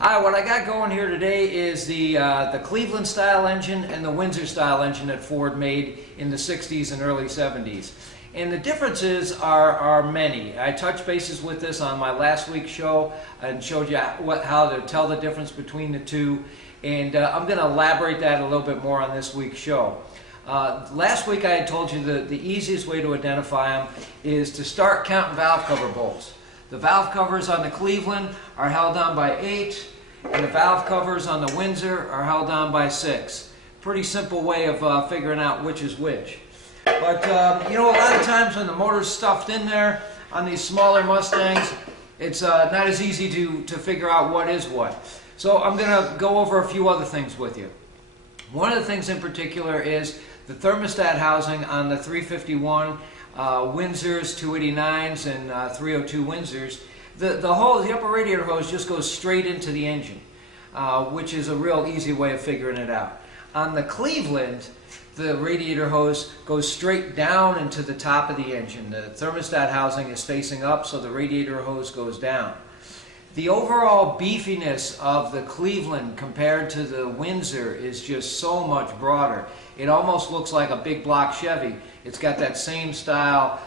Hi, what I got going here today is the Cleveland style engine and the Windsor style engine that Ford made in the 60s and early 70s. And the differences are many. I touched bases with this on my last week's show and showed you how to tell the difference between the two. And I'm going to elaborate that a little bit more on this week's show. Last week I had told you the easiest way to identify them is to start counting valve cover bolts. The valve covers on the Cleveland are held down by 8, and the valve covers on the Windsor are held down by 6. Pretty simple way of figuring out which is which. But you know, a lot of times when the motor's stuffed in there on these smaller Mustangs, it's not as easy to figure out what is what. So I'm going to go over a few other things with you. One of the things in particular is the thermostat housing on the 351 Windsors, 289s, and 302 Windsors. The upper radiator hose just goes straight into the engine, which is a real easy way of figuring it out. On the Cleveland, the radiator hose goes straight down into the top of the engine. The thermostat housing is facing up, so the radiator hose goes down. The overall beefiness of the Cleveland compared to the Windsor is just so much broader. It almost looks like a big block Chevy. It's got that same style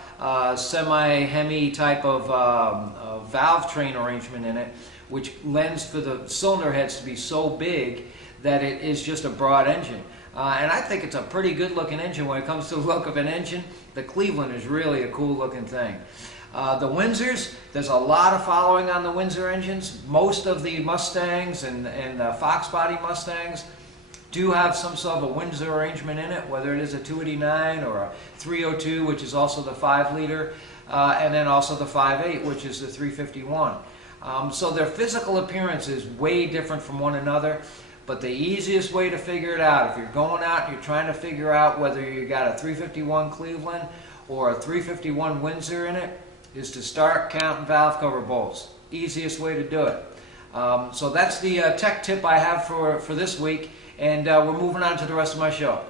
semi-Hemi type of valve train arrangement in it, which lends for the cylinder heads to be so big that it is just a broad engine. And I think it's a pretty good looking engine. When it comes to the look of an engine, the Cleveland is really a cool looking thing. The Windsors, there's a lot of following on the Windsor engines. Most of the Mustangs and Fox body Mustangs do have some sort of a Windsor arrangement in it, whether it is a 289 or a 302, which is also the 5-liter, and then also the 5.8, which is the 351. So their physical appearance is way different from one another, but the easiest way to figure it out, if you're going out and you're trying to figure out whether you got a 351 Cleveland or a 351 Windsor in it, is to start counting valve cover bolts. Easiest way to do it. So that's the tech tip I have for this week, and we're moving on to the rest of my show.